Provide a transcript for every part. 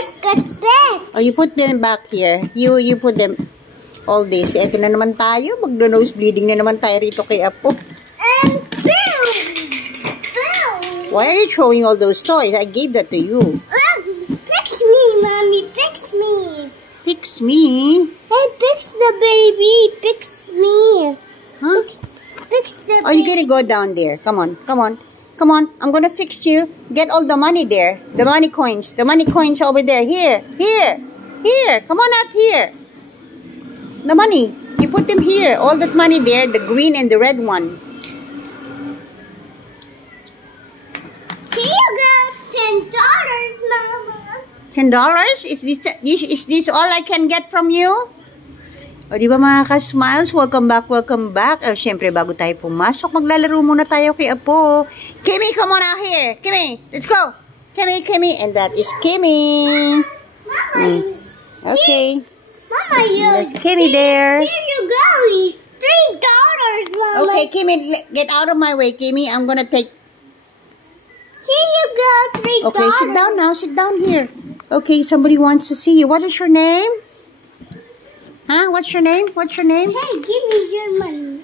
Where's got back? Oh, you put them back here. You put them all this. Eto na naman tayo. Magno-nose bleeding na naman tayo rito kay Apo. And boom! Why are you throwing all those toys? I gave that to you. Fix me, Mommy. Fix me. Fix me? Hey, fix the baby. Fix me. Huh? Fix the Oh, you're gonna go down there. Come on, come on. Come on, I'm gonna fix you. Get all the money there. The money coins. The money coins over there. Here, here, here. Come on out here. The money. You put them here. All that money there. The green and the red one. Here you go. $10, Mama. $10? Is this all I can get from you? O, di ba mga ka-smiles? Welcome back, welcome back. Siyempre, bago tayo pumasok, maglalaro muna tayo kay Apo. Kimmy, come on out here. Kimmy, let's go. Kimmy, Kimmy. And that is Kimmy. Mama, Okay. Mama, you. That's Kimmy there. Here you go. $3, Mama. Okay, Kimmy, get out of my way, Kimmy. I'm gonna take... Here you go. $3. Okay, sit down now. Sit down here. Okay, somebody wants to see you. What is your name? Huh? What's your name? What's your name? Hey, give me your money.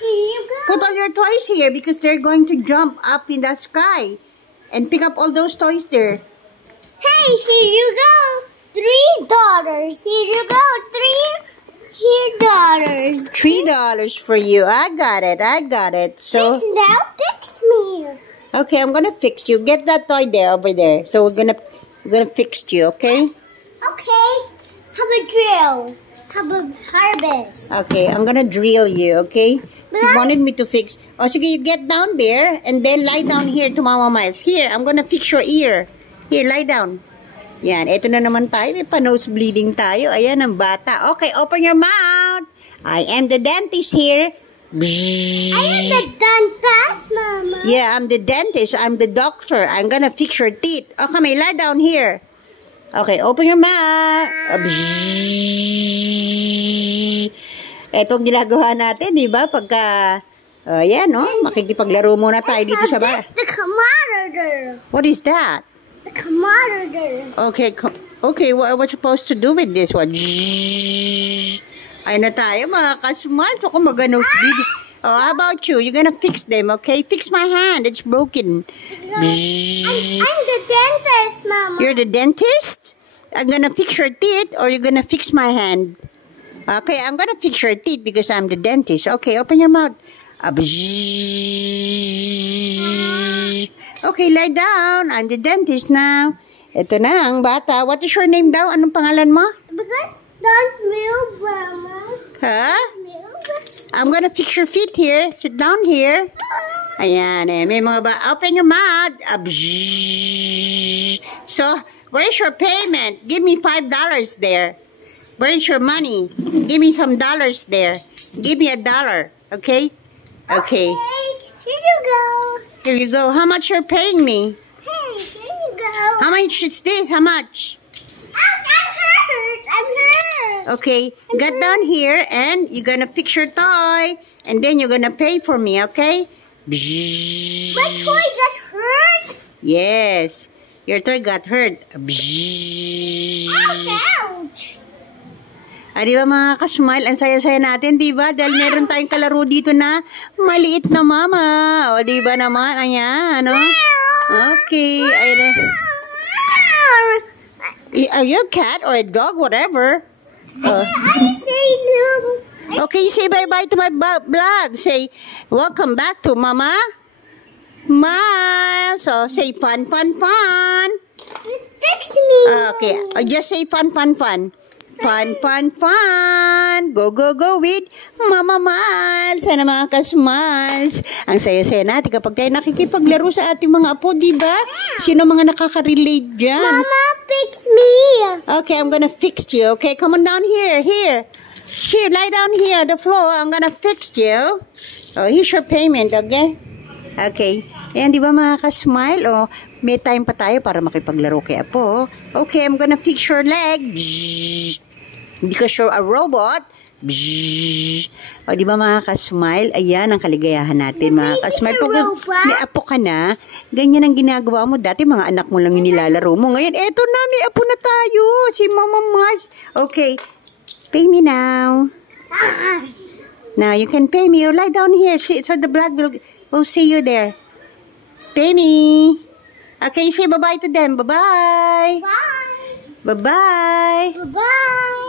Here you go. Put all your toys here because they're going to jump up in the sky and pick up all those toys there. Hey, here you go. $3. Here you go. $3 $3 for you. I got it. I got it. So, Now fix me. okay, I'm gonna fix you. Get that toy there over there. So we're gonna fix you. Okay? Okay. How about drill? How about harvest? Okay, I'm gonna drill you. Okay? You wanted me to fix. Oh, sige, you get down there and then lie down here to Mama Miles. Here, I'm gonna fix your ear. Here, lie down. Yan, eto na naman tayo. May pa-nose bleeding tayo. Ayan, ang bata. Okay, open your mouth. I am the dentist here. I am the dentist, Mama. Yeah, I'm the dentist. I'm the doctor. I'm gonna fix your teeth. Okay, may lie down here. Okay, open your mouth. Ito ang ginagawa natin, di ba? Pagka, yan, no? Makikipaglaro muna tayo dito sa bahay. The commodore. What is that? The commodore. Okay, okay, what's supposed to do with this one? Ayun na tayo, mga ka-smiles. Ako mag-nose bleeding. Oh, how about you? You're gonna fix them, okay? Fix my hand. It's broken. I'm the dentist, Mama. You're the dentist? I'm gonna fix your teeth or you're gonna fix my hand? Okay, I'm gonna fix your teeth because I'm the dentist. Okay, open your mouth. Okay, lie down. I'm the dentist now. Ito na ang bata. What is your name daw? Anong pangalan mo? Because don't move, Mama. Huh? Move. I'm gonna fix your feet here. Sit down here. Ayan, eh. May mga ba... Open your mouth. So, where's your payment? Give me $5 there. Where's your money? Give me some dollars there. Give me $1. Okay? Okay. Here you go. Here you go. How much you're paying me? Hey, here you go. How much is this? How much? I'm hurt. I'm hurt. Okay. Get down here and you're gonna fix your toy. And then you're gonna pay for me, okay? My toy got hurt. Yes. Your toy got hurt. Ouch. Di ba mga ka-smile, ang saya-saya natin, di ba? Dahil meron tayong kalaro dito na maliit na mama. O, di ba naman? Ayan, ano? Okay. Are you a cat or a dog? Whatever. I say no. Okay, say bye-bye to my vlog. Say, welcome back to Mama Miles. So, say fun, fun, fun. Fix me. Okay, just say fun, fun, fun. Fun, fun, fun. Go, go, go with Mama Miles. Sana mga ka-smiles. Ang saya-saya natin kapag tayo nakikipaglaro sa ating mga apo, di ba? Sino mga nakaka-relate dyan? Mama, fix me. Okay, I'm gonna fix you. Okay, come on down here. Here, lie down here on the floor. I'm gonna fix you. Oh, here's your payment, okay? Okay. Ayan, di ba mga ka-smile? Oh, may time pa tayo para makipaglaro kay Apo. Okay, I'm gonna fix your leg. Because you're a robot, Bzzz. O, di ba mga ka-smile? Ayan ang kaligayahan natin, mga ka-smile. Pag may apo ka na, ganyan ang ginagawa mo. Dati mga anak mo lang yung nilalaro mo. Ngayon, eto na, may apo na tayo. Si Mama Mars. Okay, pay me now. Now, you can pay me. You lie down here. So the vlog will see you there. Pay me. Okay, say bye-bye to them. Bye-bye. Bye. Bye-bye. Bye-bye.